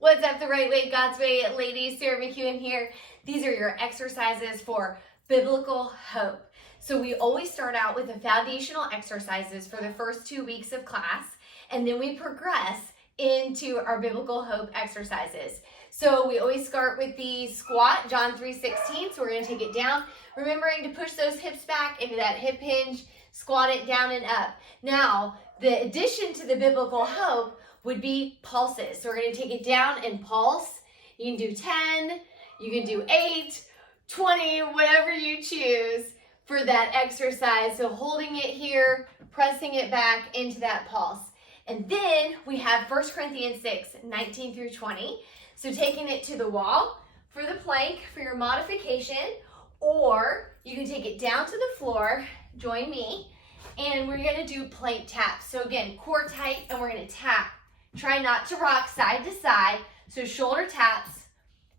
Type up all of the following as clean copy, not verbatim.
What's up, the right way, God's way, ladies? Sarah McEwen here. These are your exercises for biblical hope. So we always start out with the foundational exercises for the first 2 weeks of class, and then we progress into our biblical hope exercises. So we always start with the squat, John 3:16. So we're going to take it down, remembering to push those hips back into that hip hinge, squat it down and up. Now, the addition to the biblical hope would be pulses. So we're going to take it down and pulse. You can do 10, you can do 8, 20, whatever you choose for that exercise. So holding it here, pressing it back into that pulse. And then we have 1 Corinthians 6:19 through 20. So taking it to the wall for the plank for your modification, or you can take it down to the floor, join me, and we're going to do plank taps. So again, core tight, and we're going to tap. Try not to rock side to side, so shoulder taps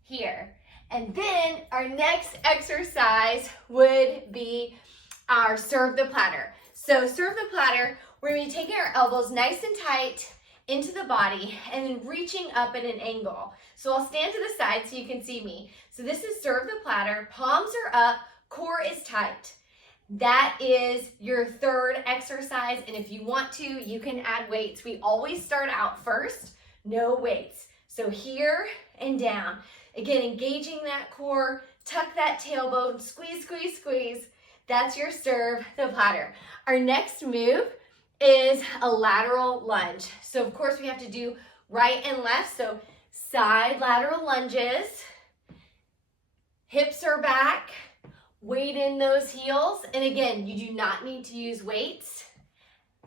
here. And then our next exercise would be our serve the platter. So serve the platter, we're going to be taking our elbows nice and tight into the body and then reaching up at an angle. So I'll stand to the side so you can see me. So this is serve the platter, palms are up, core is tight. That is your third exercise, and if you want to, you can add weights. We always start out first, no weights. So here and down. Again, engaging that core, tuck that tailbone, squeeze, squeeze, squeeze. That's your serve the platter. Our next move is a lateral lunge. So of course we have to do right and left, so side lateral lunges. Hips are back. Weight in those heels. And again, you do not need to use weights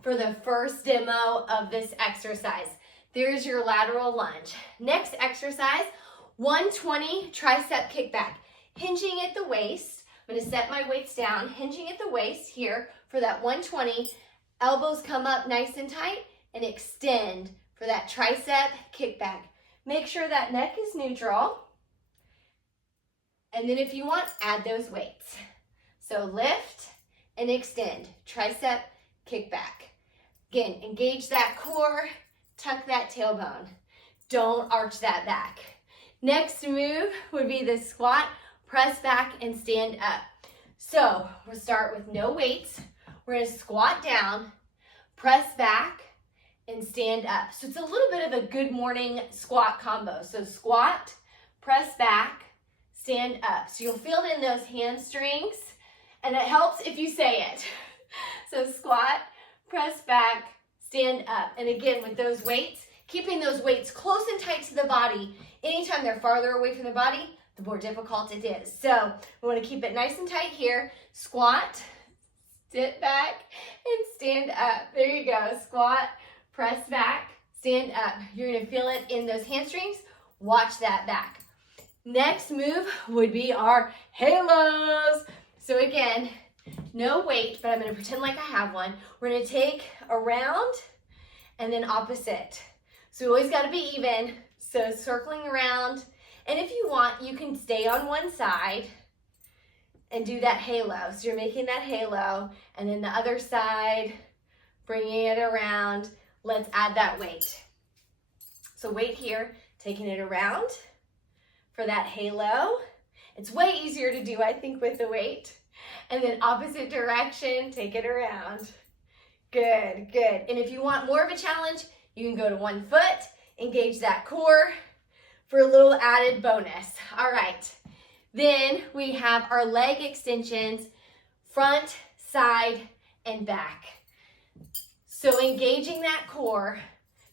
for the first demo of this exercise. There's your lateral lunge. Next exercise, 120 tricep kickback. Hinging at the waist. I'm going to set my weights down, hinging at the waist here for that 120. Elbows come up nice and tight and extend for that tricep kickback. Make sure that neck is neutral. And then if you want, add those weights. So lift and extend, tricep, kick back. Again, engage that core, tuck that tailbone. Don't arch that back. Next move would be the squat, press back and stand up. So we'll start with no weights. We're gonna squat down, press back, and stand up. So it's a little bit of a good morning squat combo. So squat, press back, stand up. So you'll feel it in those hamstrings, and it helps if you say it. So squat, press back, stand up. And again, with those weights, keeping those weights close and tight to the body. Anytime they're farther away from the body, the more difficult it is. So we want to keep it nice and tight here. Squat, sit back, and stand up. There you go. Squat, press back, stand up. You're going to feel it in those hamstrings. Watch that back. Next move would be our halos. So again, no weight, but I'm going to pretend like I have one. We're going to take around and then opposite. So we always got to be even. So circling around. And if you want, you can stay on one side and do that halo. So you're making that halo, and then the other side, bringing it around. Let's add that weight. So weight here, taking it around for that halo. It's way easier to do, I think, with the weight. And then opposite direction, take it around. Good, good. And if you want more of a challenge, you can go to 1 foot, engage that core for a little added bonus. All right. Then we have our leg extensions, front, side, and back. So engaging that core,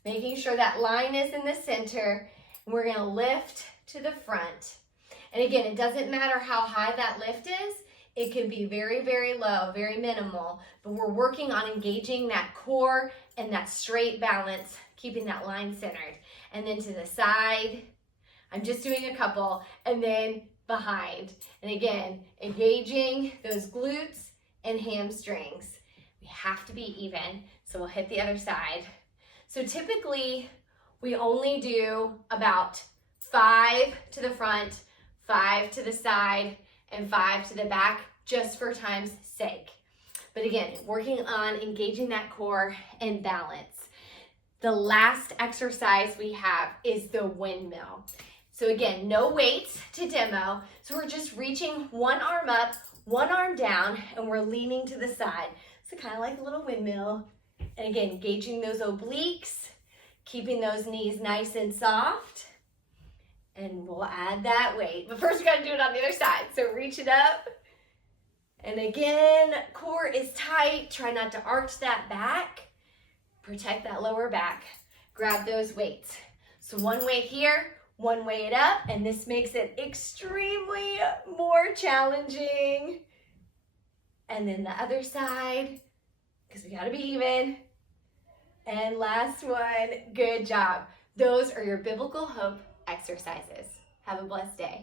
making sure that line is in the center, and we're gonna lift to the front. And again, it doesn't matter how high that lift is. It can be very, very low, very minimal, but we're working on engaging that core and that straight balance, keeping that line centered. And then to the side, I'm just doing a couple, and then behind. And again, engaging those glutes and hamstrings. We have to be even, so we'll hit the other side. So typically, we only do about 5 to the front, 5 to the side, and 5 to the back, just for time's sake. But again, working on engaging that core and balance. The last exercise we have is the windmill. So again, no weights to demo. So we're just reaching one arm up, one arm down, and we're leaning to the side. So kind of like a little windmill. And again, engaging those obliques, keeping those knees nice and soft. And we'll add that weight. But first we gotta do it on the other side. So reach it up. And again, core is tight. Try not to arch that back. Protect that lower back. Grab those weights. So one weight here, one weight up, and this makes it extremely more challenging. And then the other side, because we gotta be even. And last one, good job. Those are your biblical hope exercises. Have a blessed day.